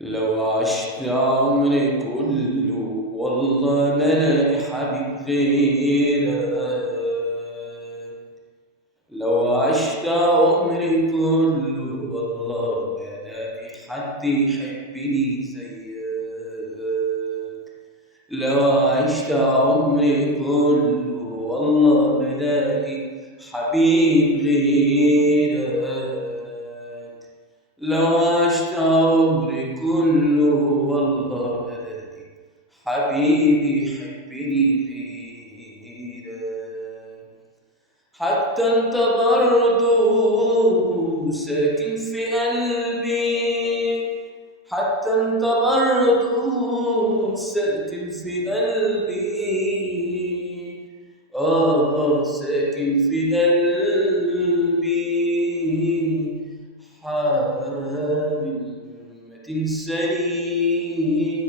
لو عشت عمري كله والله ما الاقي حبيب غيرك. لو عشت عمري كله والله ما الاقي حد يحبني زيك. لو عشت عمري كله والله ما الاقي حبيب غيرك. لو عشت عمري كله والله ما الاقي حبيبي يحبني غيرك. حتى انت برضو ساكن في قلبي. حتى انت برضو ساكن في قلبي. ساكن في قلبي. حاول ما تنسانيش.